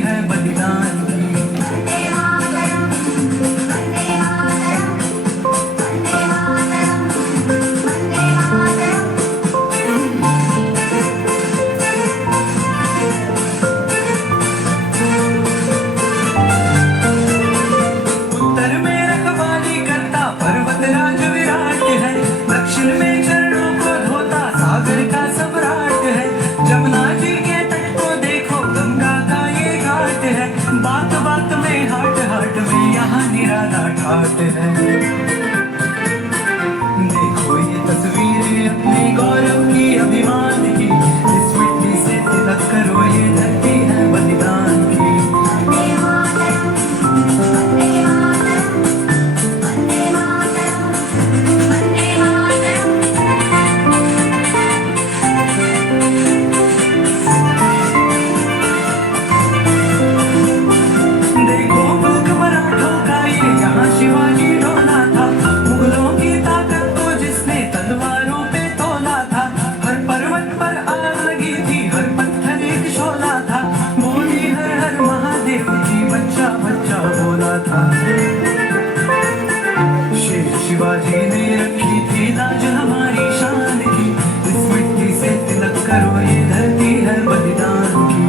है बलिदान उत्तर में रखवाली करता पर्वत राज विराट है, दक्षिण में चरणों को धोता सागर का सम्राट है। जमुना जी के तट को देखो, गंगा का ये घाट है, बात बात में हाट हाट में यहाँ निराला ठाट है। देखो ये तस्वीरें अपने गौरव की, अभिमान की, इस मिट्टी से तिलक करो, ये धरती है बलिदान की। देखो मुल्क मराठों का ये, यहाँ शिवाजी डोला था, मुगलों की ताकत को जिसने तलवारों पे तोला था। हर पर्वत पर आग लगी थी, हर पत्थर एक शोला था, बोली हर हर महादेव की, बच्चा बच्चा बोला था। शेर शिवाजी ने रखी थी लाज हमारी शान की, इस मिट्टी से तिलक करो, ये धरती है बलिदान की।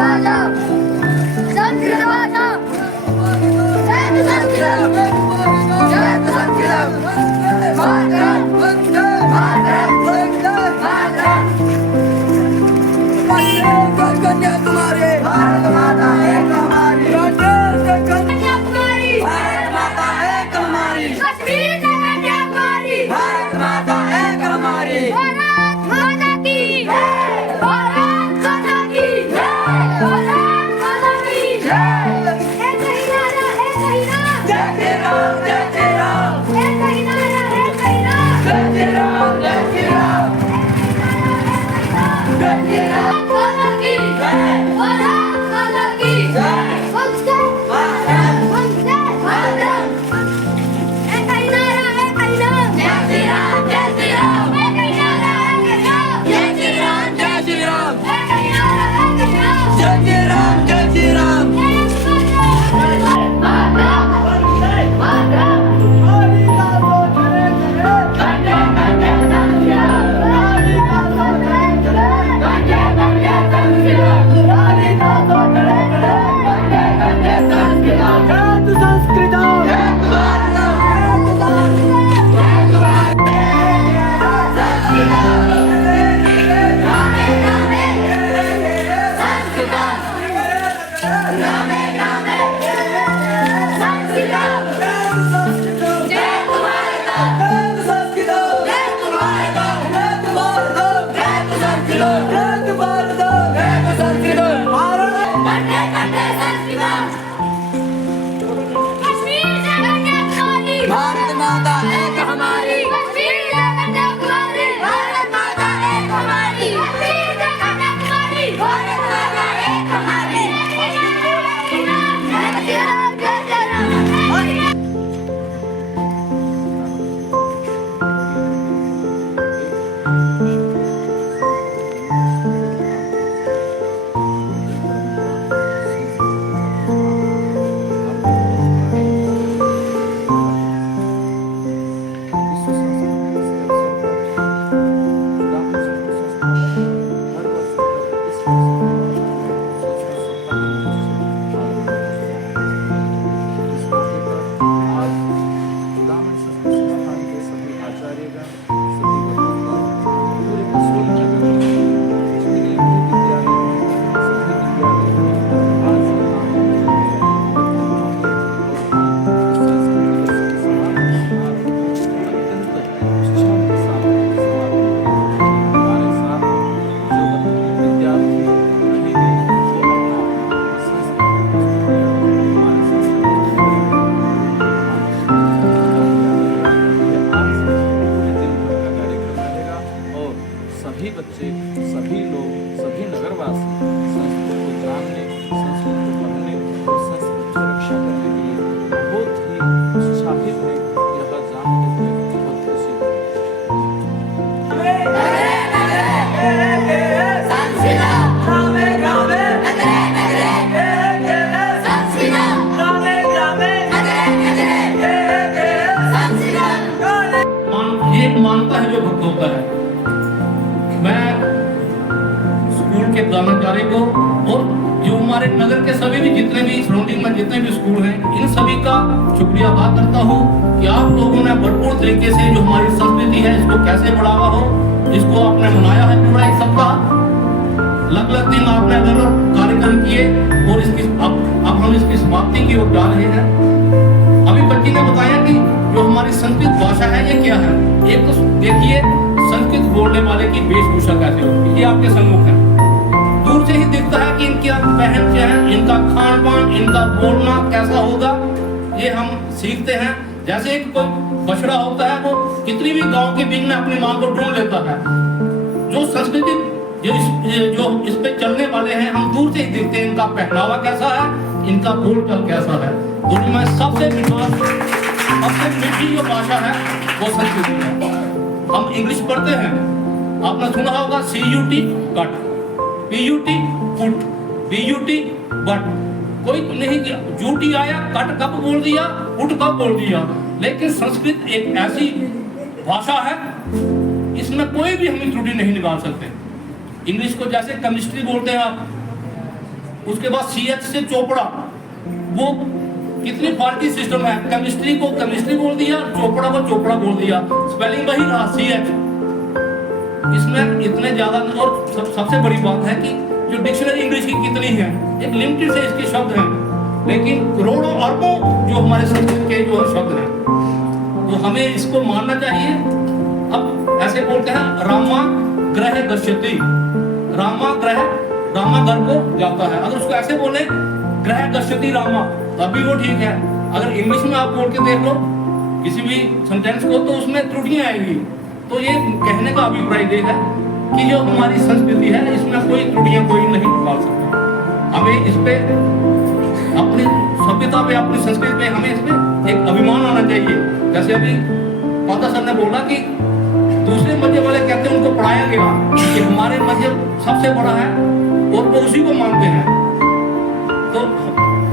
भाषा संस्कृत भाषा जय संस्कृत जय संस्कृत मातरम मातरम मातरम कन्याकुमारी भारत माता एक हमारी कन्याकुमारी भारत माता एक हमारी कश्मीर से कन्याकुमारी भारत माता एक हमारी भारत माता की जय भारत माता की जय भारत माता की जय एक ही नारा एक ही नारा जय श्री राम जय श्री राम एक ही नारा एक ही नारा जय श्री राम जय श्री राम जय श्री राम माता की जय भारत माता की जय वंदे मातरम वंदे मातरम एक ही नारा एक ही नारा जय श्री राम जय श्री राम एक ही नारा एक ही नारा जय श्री राम जय श्री राम एक ही नारा एक ही नारा जय श्री राम जय श्री राम भारत माता एक हमारी कश्मीर से कन्याकुमारी भारत माता एक हमारी कश्मीर से कन्याकुमारी भारत माता एक हमारी जय श्री राम जय श्री राम सभी बच्चे, सभी लोग, सभी नगरवासी संस्कृत को जानने, संस्कृत को पढ़ने और संस्कृत की रक्षा करने के लिए बहुत ही उत्साहित है। यह जानने के लिए बहुत खुशी है। ये एक मानता है जो भक्त होता है। मैं स्कूल के प्रधानाचार्य को और जो हमारे नगर के सभी भी जितने भी सराउंडिंग में जितने भी स्कूल हैं, इन सभी का शुक्रिया अदा करता हूँ कि आप लोगों ने भरपूर तरीके से जो हमारी संस्कृति है इसको कैसे बढ़ावा हो, इसको आपने मनाया है पूरा एक सप्ताह। अलग अलग दिन आपने अलग अलग कार्यक्रम किए और इसकी अब हम इसकी समाप्ति की ओर जा रहे हैं। अभी बच्ची ने बताया कि जो हमारी संस्कृत भाषा है ये क्या है। एक तो देखिए संस्कृत बोलने वाले की वेशभूषा कैसे होती है, ये आपके सम्मुख है। दूर से ही दिखता है कि इनकी पहन क्या है, इनका खान पान, इनका बोलना कैसा होगा, ये हम सीखते हैं। जैसे एक कोई बछड़ा होता है वो कितनी भी गांव के बीच में अपनी मां को ढूंढ लेता है। जो संस्कृति जो इस पे चलने वाले हैं, हम दूर से ही देखते हैं इनका पहनावा कैसा है, इनका बोलचाल कैसा है। दुनिया में सबसे मीठी जो भाषा है वो संस्कृत है। हम इंग्लिश पढ़ते हैं, आपने सुना होगा CUT cut, PUT put, BUT but. कोई तो नहीं कि जूटी आया कट कब बोल दिया, पुट कब बोल दिया। लेकिन संस्कृत एक ऐसी भाषा है, इसमें कोई भी हम त्रुटि नहीं निकाल सकते। इंग्लिश को जैसे केमिस्ट्री बोलते हैं आप, उसके बाद CH से चोपड़ा, वो कितनी फाल्टी सिस्टम है। केमिस्ट्री को केमिस्ट्री बोल दिया, चोपड़ा को चोपड़ा बोल दिया, स्पेलिंग वही रहा CH। इसमें इतने ज्यादा, और सबसे बड़ी बात है कि जो डिक्शनरी इंग्लिश की कितनी है, एक लिमिटेड से इसके शब्द हैं, लेकिन करोड़ों अरबों जो हमारे संस्कृत के जो शब्द हैं, तो हमें इसको मानना चाहिए। अब ऐसे बोलते हैं रामा ग्रह गच्छति, रामा घर को जाता है। अगर उसको ऐसे बोले ग्रह गच्छति रामा, तभी वो ठीक है। अगर इंग्लिश में आप बोल के देख लो किसी भी सेंटेंस को, तो उसमें त्रुटियां आएगी। तो ये कहने का अभिप्राय ये है कि जो हमारी संस्कृति है, इसमें कोई त्रुटियां कोई नहीं निकाल सकते। हमें इस पे, अपनी सभ्यता पे, अपनी संस्कृति पे, हमें इस पे एक अभिमान आना चाहिए। जैसे अभी पाता सर ने बोला कि दूसरे मजहब वाले कहते हैं उनको पढ़ाया गया कि हमारे मजहब सबसे बड़ा है और वो उसी को मानते हैं। तो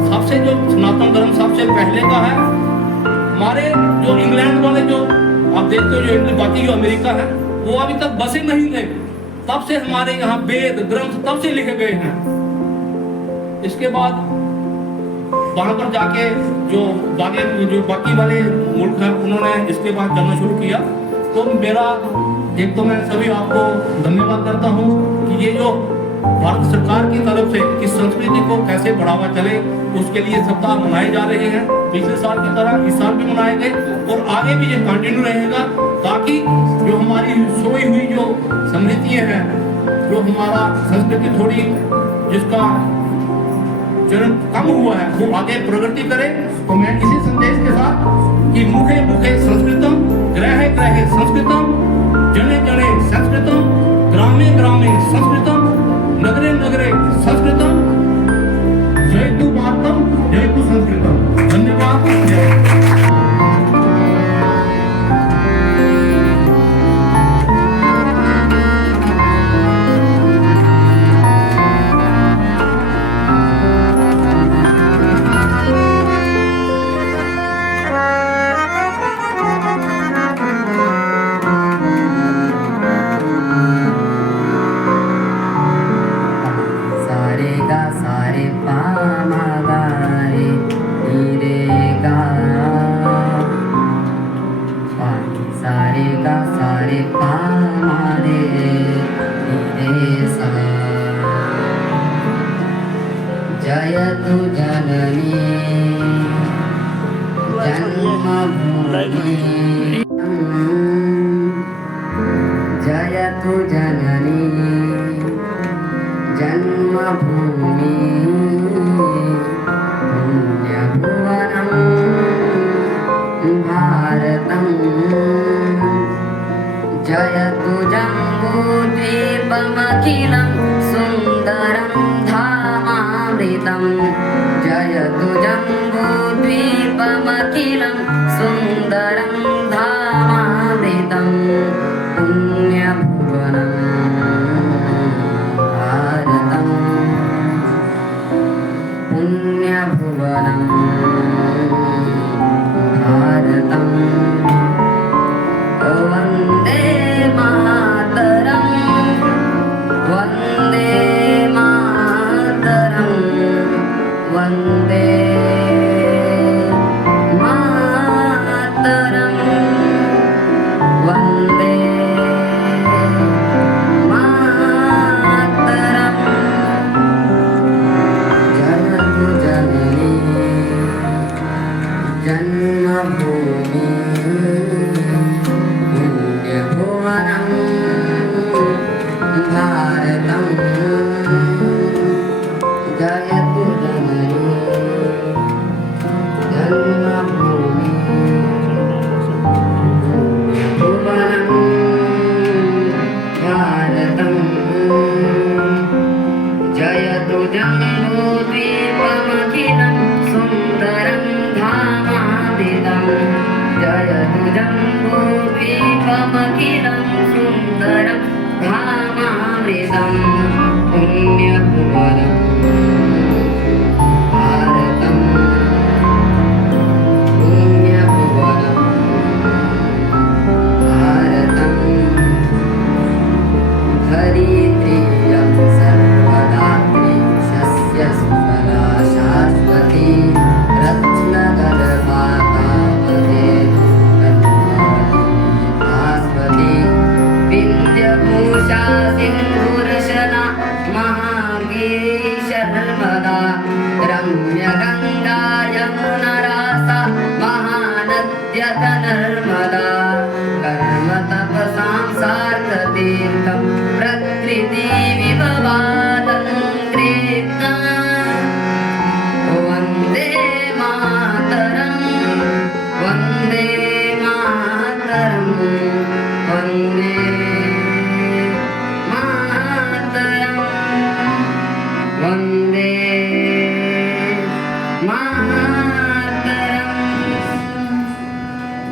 सबसे जो सनातन धर्म सबसे पहले का है। हमारे जो इंग्लैंड वाले, जो आप देखते हो, जो बाकी जो अमेरिका है, वो अभी तक बसे नहीं थे, तब से हमारे यहाँ वेद ग्रंथ तब से लिखे गए हैं। इसके बाद वहां पर जाके जो बाकी वाले मुल्क हैं, उन्होंने इसके बाद करना शुरू किया। तो मेरा एक तो मैं सभी आपको धन्यवाद करता हूँ कि ये जो भारत सरकार की तरफ से इस संस्कृति को कैसे बढ़ावा चले, उसके लिए सप्ताह मनाए जा रहे हैं। पिछले साल की तरह इस साल भी मनाए गए और आगे भी ये कंटिन्यू रहेगा, ताकि जो हमारी सोई हुई जो समृद्धियाँ हैं, जो हमारा संस्कृति थोड़ी जिसका चरण कम हुआ है, वो आगे प्रगति करे। तो मैं इसी संदेश के साथ कि मुखे मुखे संस्कृतम, ग्रहे ग्रहे संस्कृतम, जने जने संस्कृतम, ग्रामे ग्रामे संस्कृतम, नगरे नगरे संस्कृतम, जयतु भारतम जयतु संस्कृतम। धन्यवाद। जयतु जननी जन्मभूमि, जयतु जननी जन्मभूमि, पुण्यभुवनं भारतं। जयतु जम्बूद्वीपमखिलं सुन्दरं धामामृतं। जयतु जम्बूद्वीपमखिलं सुन्दरं धामामृतं। पुण्यभुवनं भारतं, पुण्यभुवनं भारतं। वन्दे मातरं, वन्दे मातरं, वन्दे मातरं, वन्दे मातरं। जयतु जननी जन्मभूमि, पुण्यभुवनं भारतं। जयतु जननी जन्मभूमि, पुण्यभुवनं भारतं। जयतु जम्बूद्वीपमखिलं सुन्दरं धामामृतं। जयतु जम्बूद्वीपमखिलं सुन्दरं धामामृतं। पुण्यभुवनं भारतं, पुण्यभुवनं भारतं। धरित्रीयं सर्वदात्री शस्य महागीश नर्मदा रम्यगङ्गा यमुनरासा महानद्यत नर्मदा कर्म तपसां सार्थतीर्थं प्रकृतिविभवादं कृत्वा वन्दे मातरं वन्दे मातरं वन्दे मातरं वन्दे मातरं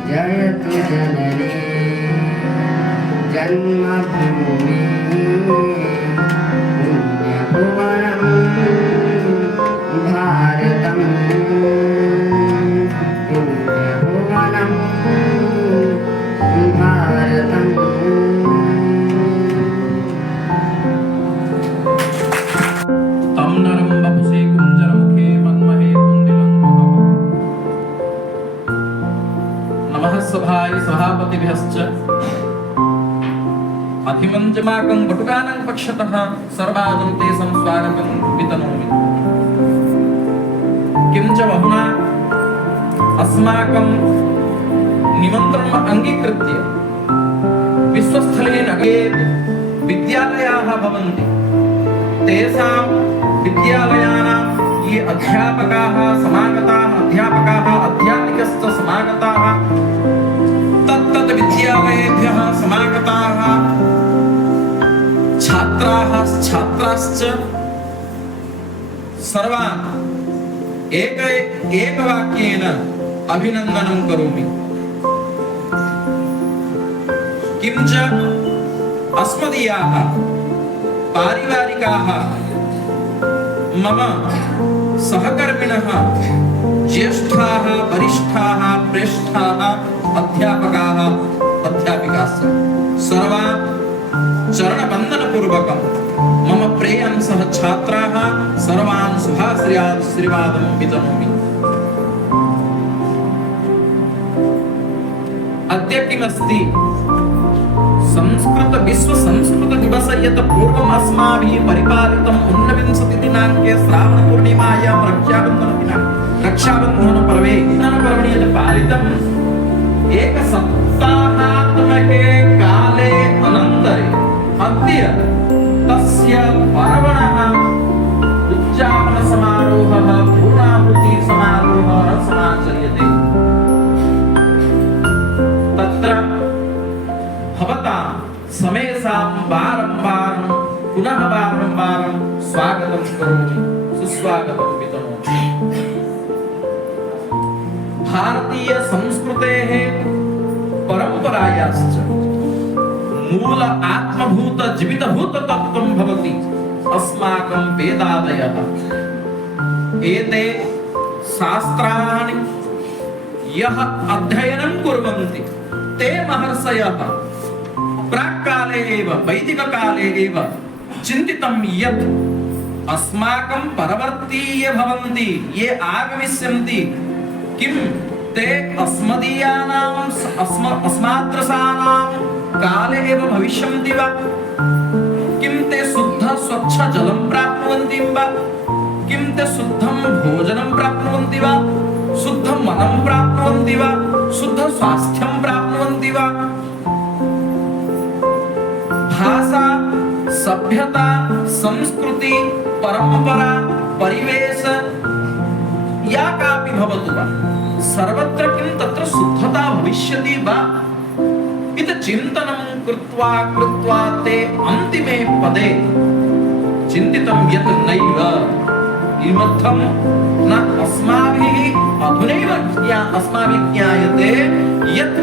जयतु जननी जन्मभूमि पुण्यभुवनं भारतं पुण्यभुवनं भारतम् तं नरं वपुषे कुञ्जरमुखे मन्महे कुन्दिलं महः। नमः सभाय सभापतिभ्यश्च अधिमञ्जमाकं वटुकानां पक्षतः सर्वादं तेषां स्वागतं वितनोमि। किञ्च बहुना अस्माकं निमन्त्रणम् अङ्गीकृत्य विश्वस्थले नगरे विद्यालयाः भवन्ति। तेषां विद्यालयानां ये अध्यापकाः समागताः अध्यापकाः अध्यापिकश्च समागताः तत्तत् विद्यालयेभ्यः समागताः छात्राः छात्राश्च सर्वान् एकवाक्येन अभिनन्दनं करोमि। किञ्च अस्मदीयाः पारिवारिकाः मम सहकर्मिणः ज्येष्ठाः वरिष्ठाः प्रेष्ठाः अध्यापकाः अध्यापिकाश्च सर्वान् चरणवन्दनपूर्वकं मम प्रेयांसः छात्राः सर्वान् शुभाश्रीवादं वितनोमि। अद्य किमस्ति संस्कृत विश्व संस्कृत दिवस यत् पूर्वम् अस्माभिः परिपालितम् 29 दिनाङ्के श्रावण पूर्णिमायां रक्षाबन्धन पर्वे पर्वणि यत् पालितम् एक सप्ताहात्मके काले अनन्तरे अद्य तस्य पर्वणः उद्यापन समारोहः पूर्णाहुति समारोहः समाचर्यते। तत्र भवतां समेषां वारंवारं पुनः वारंवारं स्वागतं करोमि सुस्वागतं वितनोमि। भारतीय संस्कृतेः परम्परायाश्च मूल आत्मभूत जीवितभूत तत्त्वं भवति अस्माकं वेदादयः। एते शास्त्राणि यः अध्ययनं कुर्वन्ति ते महर्षयः प्राक्काले एव वैदिककाले एव चिन्तितं यत् अस्माकं परवर्ती ये भवन्ति ये आगमिष्यन्ति किं ते अस्मदीयानां काले एव भविष्यन्ति वा किं ते शुद्ध स्वच्छ जलं प्राप्नुवन्ति वा किं ते शुद्धं भोजनं प्राप्नुवन्ति वा शुद्धं मनं प्राप्नुवन्ति वा शुद्ध स्वास्थ्यं प्राप्नुवन्ति वा भाषा सभ्यता संस्कृति परंपरा परिवेश या कापि भवतु वा सर्वत्र किं तत्र शुद्धता भविष्यति वा इति चिन्तनं कृत्वा ते अन्तिमे पदे चिन्तितं यत् नैव किमर्थं न अस्माभिः अधुनैव अस्माभिः ज्ञायते यत्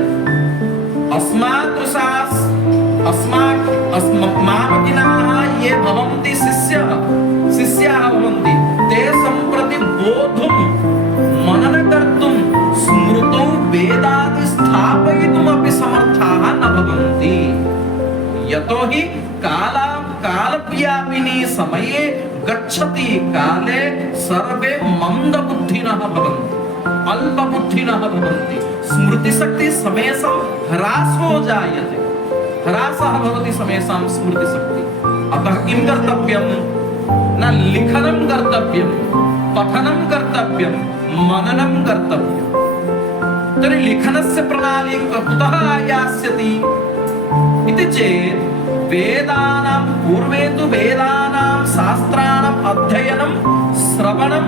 मामकिनाः ये भवन्ति शिष्याः भवन्ति ते सम्प्रति बोधुं मननं कर्तुं स्मृतौ वेदादि स्थापयितुमपि समर्थाः न भवन्ति। यतोहि कालव्यापिनी समये गच्छति काले सर्वे मन्दबुद्धिनः भवन्ति अल्पबुद्धिनः भवन्ति स्मृतिशक्ति समेषां ह्रासो जायते ह्रासः भवति समेषां स्मृतिशक्ति। अतः किं कर्तव्यं न लिखनम कर्तव्यम, पठनम कर्तव्यम, मननम कर्तव्यम। तर्हि लिखनस्य प्रणाली कुतः यास्यति इति चेत् वेदानां पूर्वे तु वेदानां शास्त्राणाम् अध्ययनं श्रवणं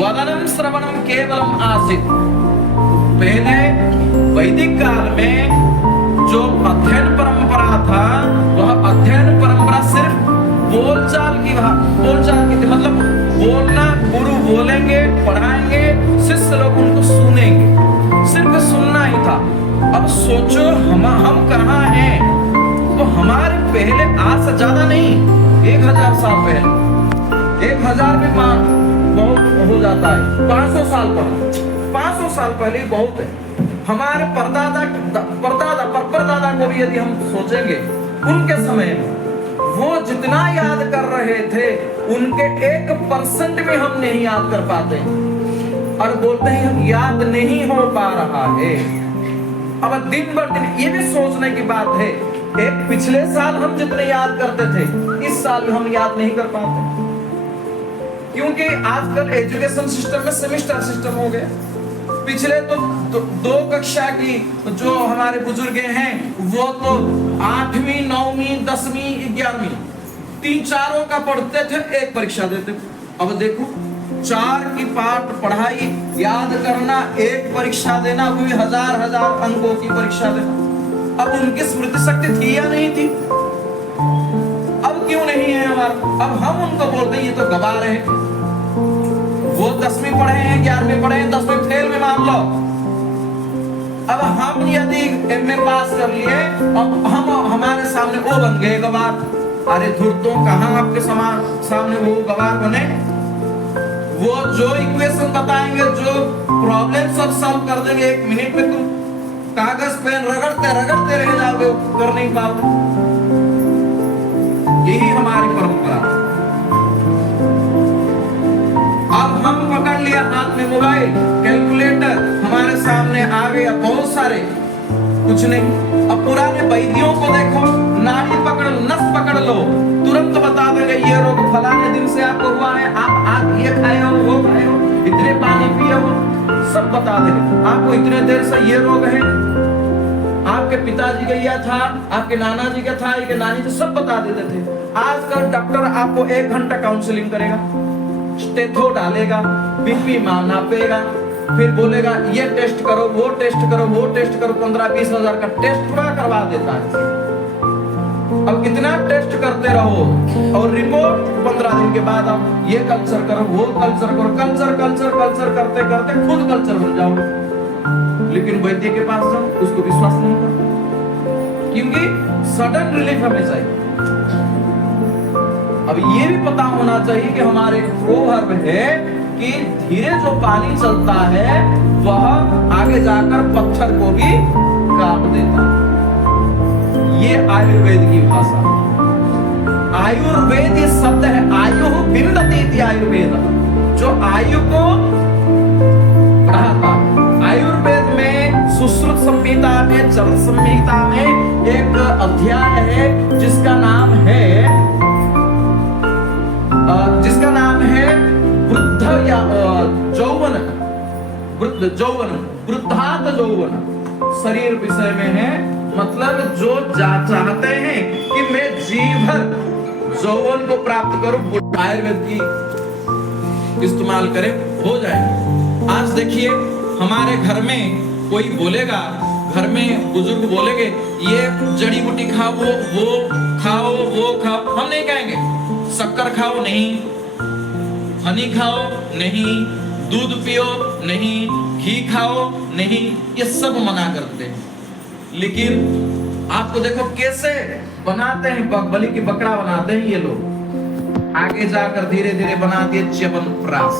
वदनं श्रवणं केवलम आसीत्। पहले वैदिक काल में जो अध्ययन परंपरा था वह अध्ययन परंपरा सिर्फ बोलचाल की थी, मतलब बोलना, गुरु बोलेंगे, पढ़ाएंगे, शिष्य लोग उनको सुनेंगे, सिर्फ सुनना ही था। अब सोचो हम कहाँ हैं, तो हमारे पहले आज से ज्यादा नहीं, 1000 साल पहले, 1000 भी बहुत हो जाता है, 500 साल पहले, 500 साल पहले बहुत है। हमारे परदादा को भी यदि हम सोचेंगे उनके समय में वो जितना याद कर रहे थे उनके 1% भी हम नहीं याद कर पाते, और बोलते हैं हम याद नहीं हो पा रहा है। अब दिन ब दिन ये भी सोचने की बात है, एक पिछले साल हम जितने याद करते थे इस साल हम याद नहीं कर पाते, क्योंकि आजकल एजुकेशन सिस्टम में सेमेस्टर सिस्टम हो गया। पिछले तो 2 कक्षा की जो हमारे बुजुर्ग हैं वो तो 8वीं 9वीं 10वीं 11वीं 3-4 का पढ़ते थे, एक परीक्षा देते। अब देखो 4 की पाठ पढ़ाई याद करना, एक परीक्षा देना, वो भी 1000 अंकों की परीक्षा देना। अब उनकी स्मृति शक्ति थी या नहीं थी? अब क्यों नहीं है हमारा? अब हम उनको बोलते हैं ये तो गवार है, वो 10वीं पढ़े हैं, 11वीं पढ़े हैं, 10वीं फेल में मान लो। अब हम यदि MA पास कर लिए, अब हम हमारे सामने वो बन गए गवार। अरे धुरतों, कहाँ आपके सामने वो गवार बने? वो जो इक्वेशन बताएंगे, जो प्रॉब्लम सब सॉल्व कर देंगे 1 मिनट में, तुम कागज पेन रगड़ते रह जाओगे, कर नहीं पाओगे। यही हमारी परंपरा। अब हम पकड़ लिया हाथ में मोबाइल, कैलकुलेटर हमारे सामने आ गया, बहुत सारे, कुछ नहीं। अब पुराने वैद्यों को देखो, नाड़ी पकड़ लो, नस पकड़ लो, तुरंत बता देंगे ये रोग फलाने दिन से आपको हुआ है, आप आज ये खाए हो, वो खाए हो, इतने पानी पिए हो, सब बता देंगे। आपको इतने देर से ये रोग है, आपके पिताजी का यह था, आपके नाना जी का था, ये नानी जी, सब बता देते थे। आजकल डॉक्टर आपको 1 घंटा काउंसलिंग करेगा, स्टेथो डालेगा, बीपी नापेगा, फिर बोलेगा ये टेस्ट करो, वो टेस्ट करो, वो टेस्ट करो, 15-20 हजार का टेस्ट पूरा करवा देता है। अब कितना टेस्ट करते रहो और रिपोर्ट 15 दिन के बाद आप ये कल्चर करो, वो कल्चर करो, कल्चर करते करते खुद कल्चर बन जाओ। लेकिन वैद्य के पास जाओ, उसको विश्वास नहीं करता, क्योंकि सडन रिलीफ हमें चाहिए। अब ये भी पता होना चाहिए कि हमारे प्रोवर्ब है कि धीरे जो पानी चलता है वह आगे जाकर पत्थर को भी काट देता है। ये आयुर्वेद की भाषा। आयुर्वेद ये शब्द है, आयु विन्दति इति आयुर्वेद, जो आयु को बढ़ाता है। आयुर्वेद में सुश्रुत संहिता में, चरक संहिता में एक अध्याय है जिसका नाम है वृद्ध या यौवन, वृद्धात यौवन, शरीर विषय में है। मतलब जो चाहते हैं कि मैं जीवन भर यौवन को प्राप्त करूं, आयुर्वेद की इस्तेमाल करें, हो जाए। आज देखिए हमारे घर में कोई बोलेगा, घर में बुजुर्ग बोलेंगे ये जड़ी बूटी खाओ, वो खाओ, वो खाओ, हम नहीं कहेंगे। शक्कर खाओ नहीं, हनी खाओ नहीं, दूध पियो नहीं, घी खाओ नहीं, ये सब मना करते हैं। लेकिन आपको देखो कैसे बनाते हैं, बलि की बकरा बनाते हैं ये लोग। आगे जाकर धीरे धीरे बना दिए च्यवनप्राश।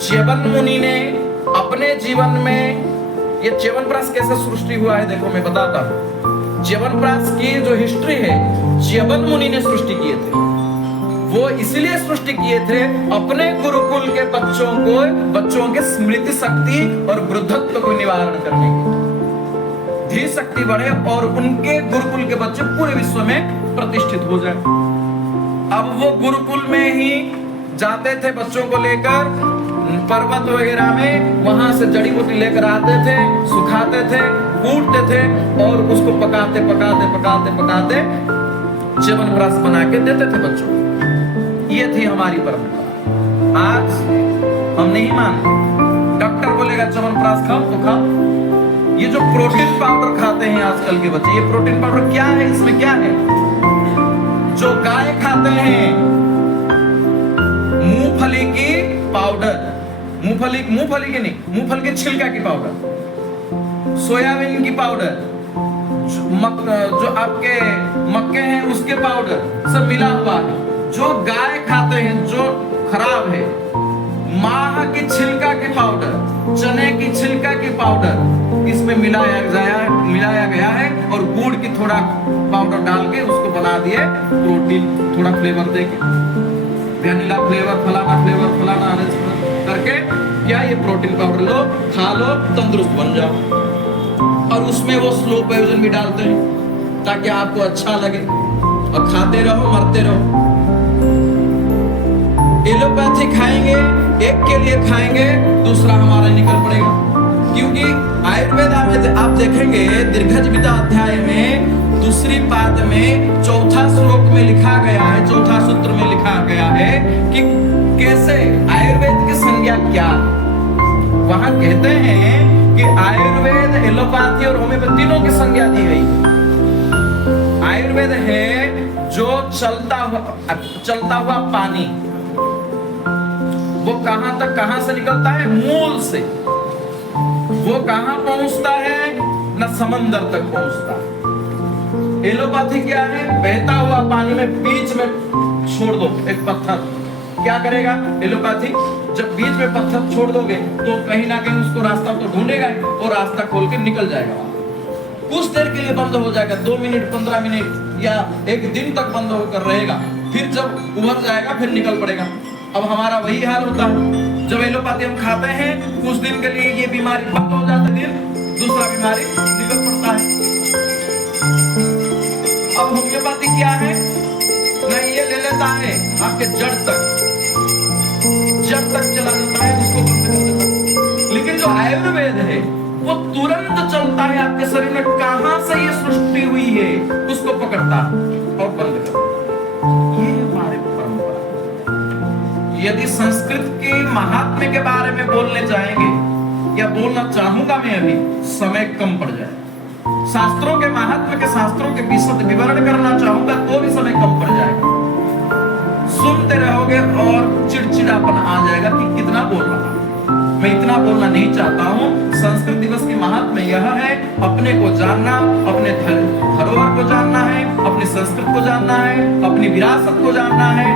च्यवन मुनि ने अपने जीवन में, ये च्यवनप्राश कैसे सृष्टि हुआ है देखो मैं बताता हूँ। च्यवनप्राश की जो हिस्ट्री है, च्यवन मुनि ने सृष्टि किए थे। वो इसलिए सृष्टि किए थे अपने गुरुकुल के बच्चों के स्मृति शक्ति और वृद्धत्व को निवारण करने के। बुद्धि शक्ति बढ़े और उनके गुरुकुल के बच्चे पूरे विश्व में प्रतिष्ठित हो जाए। अब वो गुरुकुल में ही जाते थे बच्चों को लेकर पर्वत वगैरह में, वहां से जड़ी बूटी लेकर आते थे, सुखाते थे, कूटते थे और उसको पकाते पकाते पकाते पकाते च्यवनप्राश बना के देते थे बच्चों को। ये थी हमारी परंपरा। आज हम नहीं मानते। डॉक्टर बोलेगा च्यवनप्राश खाओ तो खाओ। ये जो प्रोटीन पाउडर खाते हैं आजकल के बच्चे, ये प्रोटीन पाउडर क्या है, इसमें क्या है? जो गाय खाते हैं मूंगफली की पाउडर, मूंगफली की नहीं, मूंगफली के छिलका की पाउडर, सोयाबीन की पाउडर, जो आपके मक्के हैं उसके पाउडर, सब मिला हुआ है। जो गाय खाते हैं जो खराब है, माह की छिलका की पाउडर, चने की छिलका की पाउडर, इसमें मिलाया गया है और गुड़ की थोड़ा पाउडर डाल के उसको बना दिए प्रोटीन, थोड़ा फ्लेवर देके, वैनिला फ्लेवर, फलाना ऑरेंज करके, क्या ये प्रोटीन पाउडर लो, खा लो, तंदुरुस्त बन जाओ। और उसमें वो स्लो पॉइजन भी डालते हैं ताकि आपको अच्छा लगे और खाते रहो, मरते रहो। एलोपैथी खाएंगे, एक के लिए खाएंगे, दूसरा हमारा निकल पड़ेगा। क्योंकि आयुर्वेद में आप देखेंगे दीर्घजीविता अध्याय में दूसरी पाद में चौथा श्लोक में लिखा गया है, चौथा सूत्र में लिखा गया है कि कैसे आयुर्वेद की संज्ञा क्या। वहां कहते हैं कि आयुर्वेद, एलोपैथी और होम्योपैथी तीनों की संज्ञा दी गई। आयुर्वेद है जो चलता हुआ पानी, वो कहां से निकलता है? मूल से। वो कहां पहुंचता है? न समंदर तक पहुंचता है। एलोपैथी क्या है? बहता हुआ पानी में बीच में छोड़ दो एक पत्थर, क्या करेगा एलोपैथी? जब बीच में पत्थर छोड़ दोगे तो कहीं ना कहीं उसको रास्ता तो ढूंढेगा और रास्ता खोल के निकल जाएगा। कुछ देर के लिए बंद हो जाएगा, 2 मिनट 15 मिनट या एक दिन तक बंद होकर रहेगा, फिर जब उभर जाएगा फिर निकल पड़ेगा। अब हमारा वही हाल होता है। जब एलोपैथी हम खाते हैं कुछ दिन के लिए ये बीमारी बंद हो जाती है, दूसरा बीमारी निकल पड़ता है। अब होम्योपैथी क्या है? नहीं, ये ले लेता है आपके जड़ तक चला जाता है, उसको बंद कर देता है। लेकिन जो आयुर्वेद है वो तुरंत चलता है आपके शरीर में, कहां से ये सृष्टि हुई है उसको पकड़ता और बंद करता। ये हमारे परंपरा। यदि संस्कृत के महात्म्य के बारे में बोलने जाएंगे या बोलना चाहूंगा मैं, अभी समय कम पड़ जाए। शास्त्रों के महात्म्य के, शास्त्रों के विशद विवरण करना चाहूंगा तो भी समय कम पड़ जाएगा। सुनते रहोगे और चिड़चिड़ापन आ जाएगा कि कितना बोल रहा। मैं इतना बोलना नहीं चाहता हूँ। संस्कृत दिवस की महात्म्य यह है, अपने को जानना, अपने धरोहर को जानना है, अपनी संस्कृति को जानना है, अपनी विरासत को जानना है,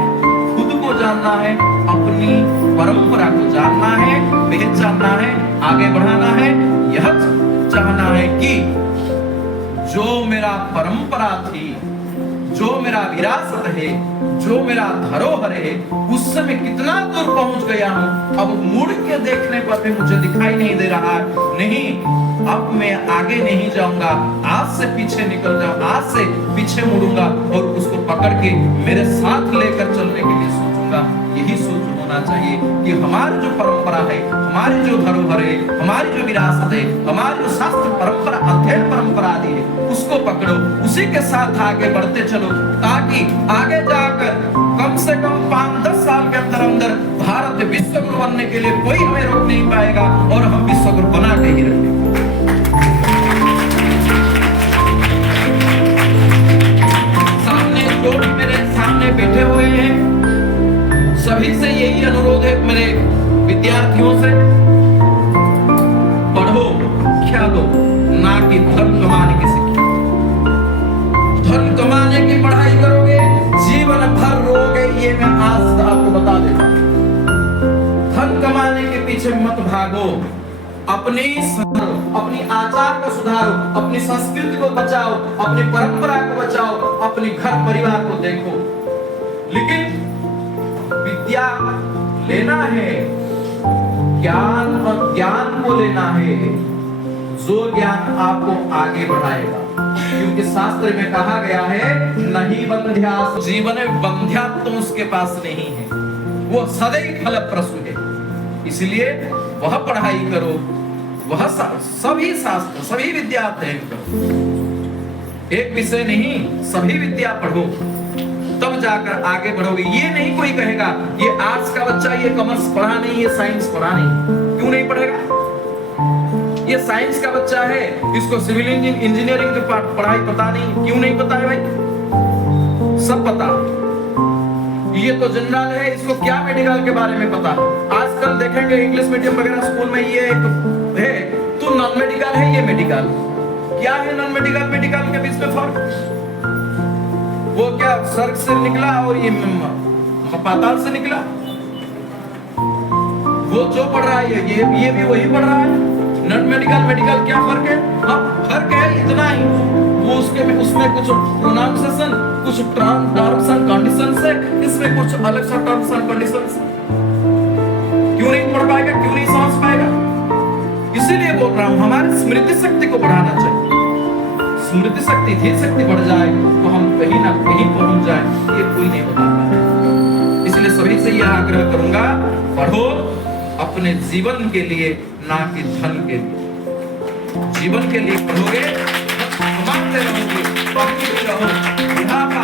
खुद को जानना है, अपनी परंपरा को जानना है, पहचानना है, आगे बढ़ाना है। यह चाहना है कि जो मेरा परंपरा थी, जो मेरा विरासत है, जो मेरा धरोहर है, उससे मैं कितना दूर पहुंच गया हूं, अब मुड़ के देखने पर भी मुझे दिखाई नहीं दे रहा है। नहीं, अब मैं आगे नहीं जाऊंगा, आज से पीछे निकल जाऊं, आज से पीछे मुड़ूंगा और उसको पकड़ के मेरे साथ लेकर चलने के लिए सोचूंगा। यही सोच होना चाहिए कि हमारी जो परंपरा है, हमारी जो धरोहर है, हमारी जो विरासत है, हमारी जो शास्त्र परंपरा, अध्ययन परंपरा आदि है, उसको पकड़ो, उसी के साथ आगे बढ़ते चलो, ताकि आगे जाकर कम से कम 5-10 साल के अंदर अंदर भारत विश्व गुरु बनने के लिए कोई हमें रोक नहीं पाएगा और हम विश्व गुरु बना के ही रहेंगे। सामने जो भी मेरे सामने बैठे हुए हैं, सभी से यही अनुरोध है, मेरे विद्यार्थियों से, पढ़ो, ख्यालो, ना कि धन कमाने की सीखो। धन कमाने की पढ़ाई करोगे, जीवन भर रोगे, ये मैं आज आपको बता देता हूं। धन कमाने के पीछे मत भागो, अपनी आचार को सुधारो, अपनी संस्कृति को बचाओ, अपनी परंपरा को बचाओ, अपने घर परिवार को देखो। लेकिन विद्या लेना है, ज्ञान और ज्ञान को लेना है, जो ज्ञान आपको आगे बढ़ाएगा। क्योंकि शास्त्र में कहा गया है नहीं बंध्या जीवन बंध्या तुम उसके पास नहीं है, वो सदैव फलप्रसू है। इसलिए वह पढ़ाई करो, वह सभी शास्त्र सभी विद्या अध्ययन करो, एक विषय नहीं सभी विद्या पढ़ो, तब जाकर आगे बढ़ोगे। ये नहीं कोई कहेगा ये आर्ट्स का बच्चा ये कॉमर्स पढ़ा नहीं, ये साइंस पढ़ा नहीं, क्यों नहीं पढ़ेगा? ये साइंस का बच्चा है, इसको सिविल इंजीनियरिंग की पढ़ाई पता नहीं, क्यों नहीं पता है भाई? सब पता। ये तो जनरल है, इसको क्या मेडिकल के बारे में पता? आजकल देखेंगे इंग्लिश मीडियम वगैरह स्कूल में ये एक है, तू नॉन मेडिकल है, ये मेडिकल। क्या है नॉन मेडिकल मेडिकल के बीच में फर्क? वो क्या स्वर्ग से निकला और ये पाताल से निकला? वो जो पढ़ रहा है ये भी वही पढ़ रहा है। नॉन मेडिकल मेडिकल क्या फर्क है? हाँ फर्क है इतना ही, वो उसमें कुछ प्रोनाउंसिएशन, कुछ टर्म्स एंड कंडीशंस है, इसमें कुछ अलग सा टर्म्स एंड कंडीशंस। क्यों नहीं पढ़ पाएगा, क्यों नहीं समझ पाएगा? इसीलिए बोल रहा हूं हमारी स्मृति शक्ति को बढ़ाना चाहिए। स्मृति शक्ति धीर शक्ति बढ़ जाए तो हम कहीं ना कहीं पहुंच जाए, ये कोई नहीं बता पाएगा। इसलिए सभी से यह आग्रह करूंगा, पढ़ो अपने जीवन के लिए, ना कि धन के लिए। जीवन के लिए पढ़ोगे, कमाते रहोगे, पढ़ते रहो, बुढ़ापा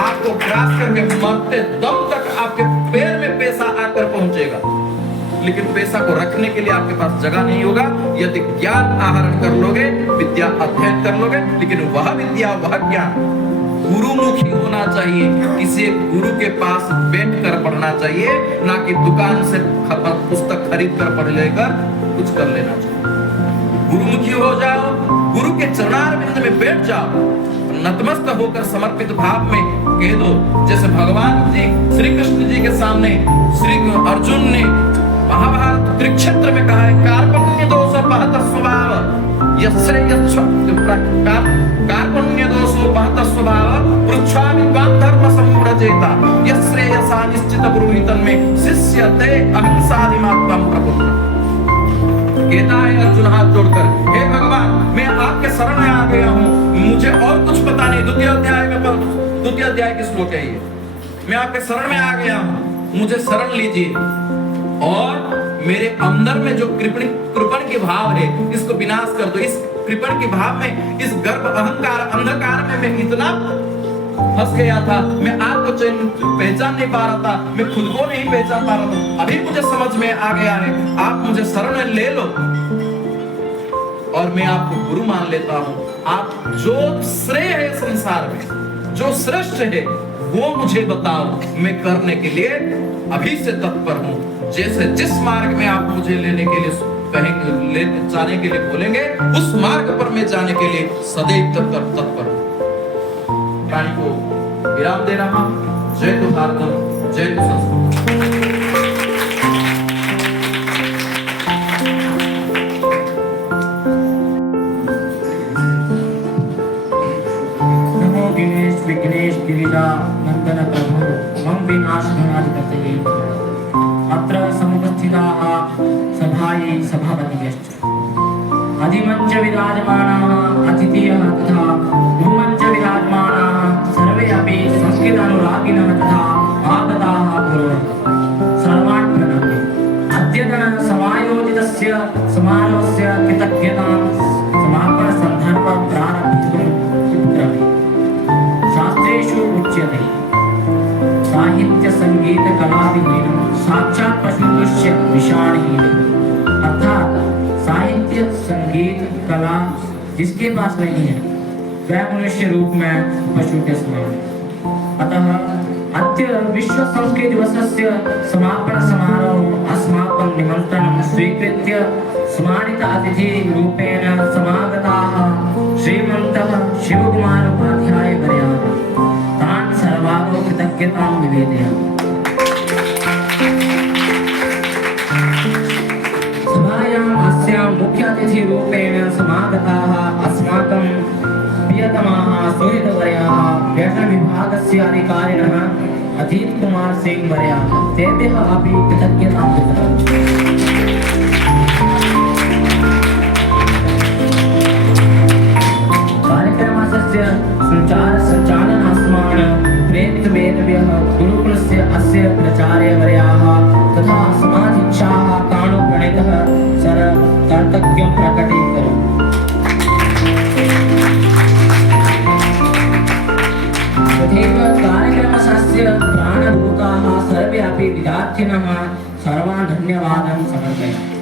आपको ग्रास करके मरते दम तक आपके पैर में पैसा आकर पहुंचेगा, लेकिन पैसा को रखने के लिए आपके पास जगह नहीं होगा। यदि ज्ञान आहरण कर लोगे, विद्या अध्ययन कर लोगे, लेकिन वह विद्या वह ज्ञान गुरुमुखी होना चाहिए। किसी गुरु के पास बैठकर पढ़ना चाहिए, ना कि दुकान से पुस्तक खरीद कर पढ़ लेकर कुछ कर लेना चाहिए। गुरुमुखी हो जाओ, गुरु के चरणारविंद में बैठ जाओ, नतमस्तक होकर समर्पित भाव में कह दो, जैसे भगवान जी श्री कृष्ण जी के सामने श्री अर्जुन ने महाभारत कुरुक्षेत्र में कहा है, कार्पण्य दोष बहत स्वभाव कार्पण्य दोषो बहत स्वभाव पृच्छामि त्वां धर्म संव्रजेता यश्रेयसा निश्चित पुरोहितन में शिष्यते अहिंसादिमात्मं प्रपन्नः। कहता है अर्जुन हाथ जोड़कर, हे भगवान मैं आपके शरण में आ गया हूँ, मुझे और कुछ पता नहीं। द्वितीय अध्याय की श्लोक है ये। मैं आपके शरण में आ गया हूँ, मुझे शरण लीजिए और मेरे अंदर में जो कृपण के भाव है इसको विनाश कर दो। इस कृपण के भाव में, इस गर्भ अहंकार अंधकार में मैं इतना फंस गया था, मैं आपको पहचान नहीं पा रहा था, मैं खुद को नहीं पहचान पा रहा था। अभी मुझे समझ में आ गया है, आप मुझे शरण में ले लो और मैं आपको गुरु मान लेता हूँ। आप जो श्रेय है संसार में, जो श्रेष्ठ है वो मुझे बताओ, मैं करने के लिए अभी से तत्पर हूँ। जैसे जिस मार्ग में आप मुझे लेने के लिए कहेंगे, ले जाने के लिए बोलेंगे, उस मार्ग पर मैं जाने के लिए सदैव तत्पर हूँ। वाणी को विराम दे रहा हूँ। जय तो भारतम, जय तो संस्कृत। नमो दिनेश विघ्नेश गिरिजा नंदन प्रभु मम विनाशघनाधिपतये। अत्र समुपस्थिताः सभायै सभापतिश्च अधिमञ्च विराजमानाः अतिथयः तथा भूमञ्च विराजमानाः सर्वे अपि संस्कृतानुरागिणः तथा आगताः गुरवः सर्वान् प्रणम्ये। अद्यतन समायोजितस्य समारोहस्य कृतज्ञतां समापनसन्दर्भं प्रारब्धुं चित्रमे। शास्त्रेषु उच्यते साहित्य संगीत कला विहीन साक्षात पशुस्य विषाणहीन। अर्थात साहित्य संगीत कला जिसके पास नहीं है वह मनुष्य रूप में पशु के समान। अतः अद्य विश्व संस्कृत दिवसस्य समापन समारोह अस्माकं निमंत्रणं स्वीकृत्य सम्मानित अतिथि रूपेण समागताः श्रीमन्तः शिवकुमार उपाध्याय वर्याः तान् सर्वागो कृतज्ञतां निवेदयामि। सभायाम् अस्यां मुख्य अतिथि रूपेण समागताः अस्माकं प्रियतमाः सुहृदवर्याः व्याकरण विभागस्य अधिकारिणः अजीत कुमार सिंह वर्याः तेभ्यः अपि कृतज्ञतां ददामि। अस्य संचालनास्मान् प्रेरितवेदव्यः गुरुकुलस्य अस्य प्राचार्यवर्याः तथा समाधिक्षाः काणोप्रणीतः सर कर्तव्यं प्रकटीकरोमि। तथैव कार्यक्रमस्य प्राणभूताः सर्वे अपि विद्यार्थिनः सर्वान् धन्यवादान् समर्पयामि।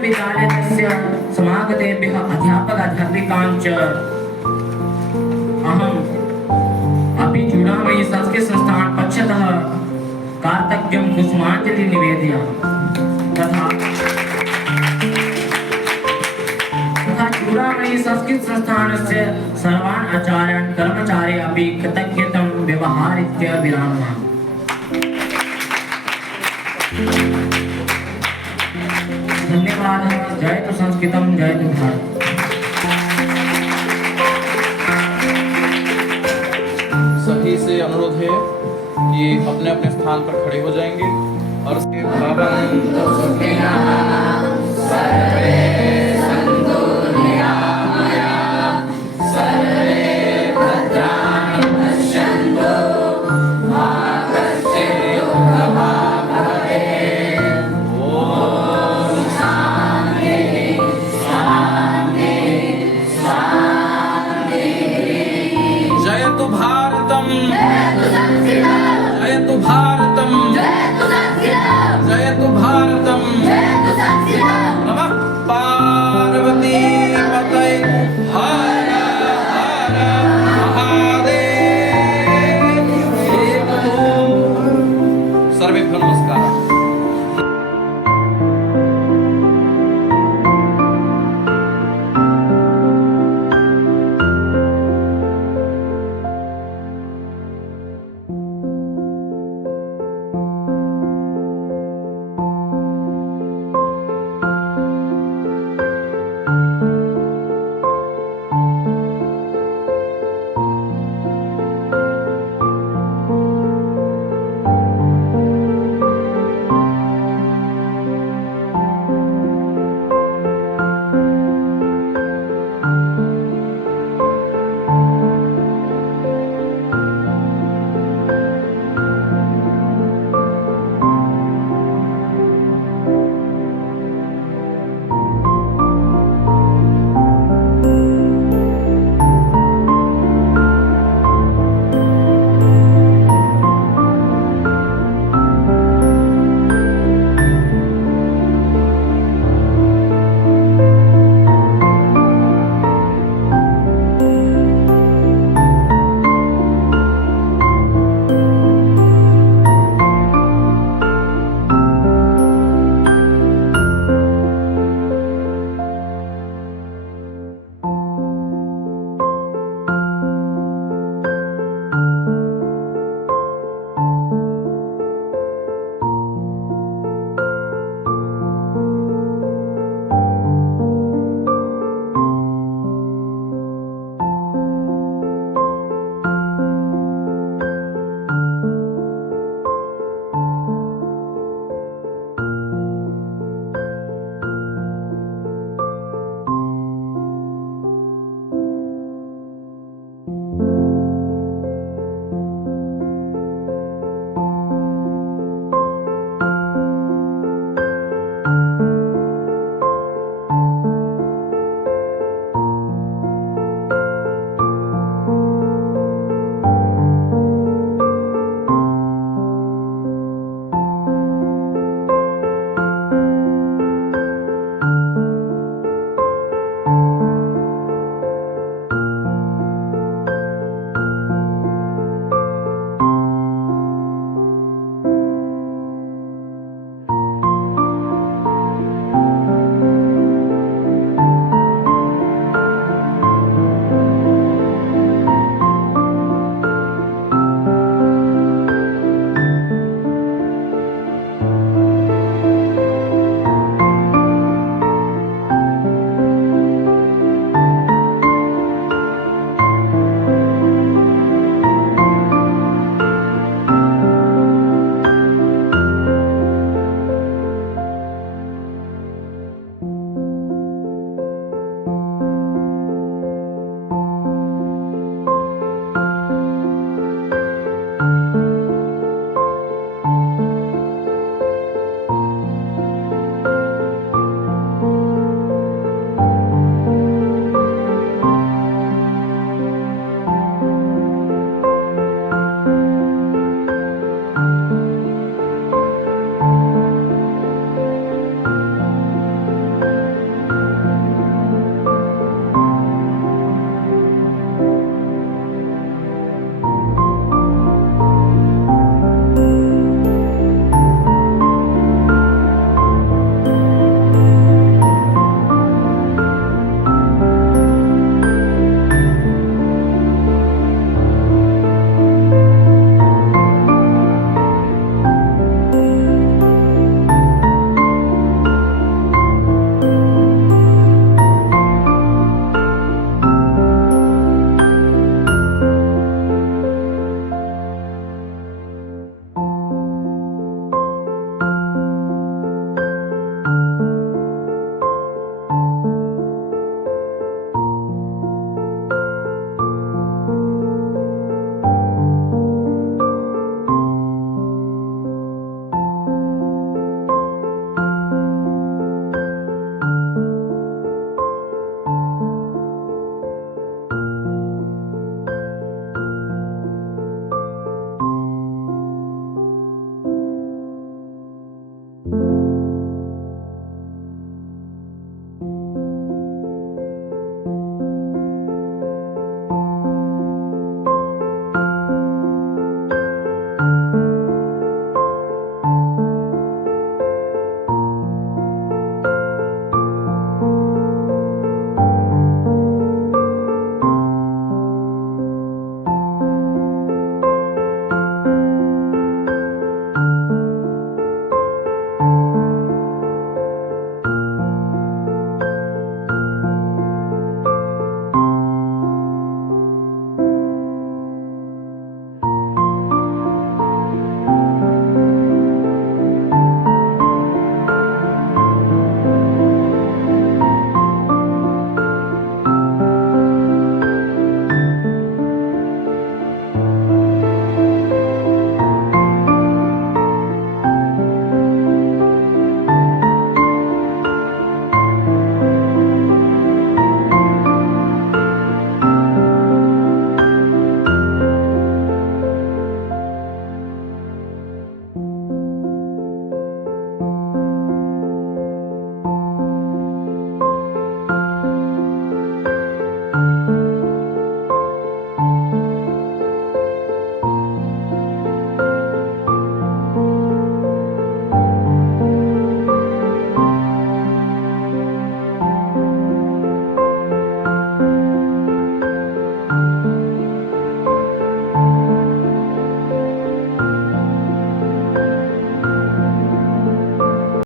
विद्यालयस्य समागतेभ्यः अध्यापक-अध्यापिकाञ्च अहम् अपि चूडामणि संस्कृत संस्थान पक्षतः कार्तज्ञं कुसुमाञ्जलिं निवेदयामि। तथा चूडामणि संस्कृत संस्थानस्य सर्वान् आचार्यान् कर्मचारी अपि कृतज्ञतां व्यवहारित्य विरामयामि। धन्यवादः। जयतु संस्कृतं, जयतु भारत। सभी से अनुरोध है कि अपने अपने स्थान पर खड़े हो जाएंगे और उसके भवन्तु सुखिनः सर्वे सन्तु निरामयाः सर्वे भद्राणि पश्यन्तु मा कश्चित् दुःखभाग् भवेत्। ॐ शान्ति शान्ति शान्ति। जयतु भारतम्, जयतु भारत।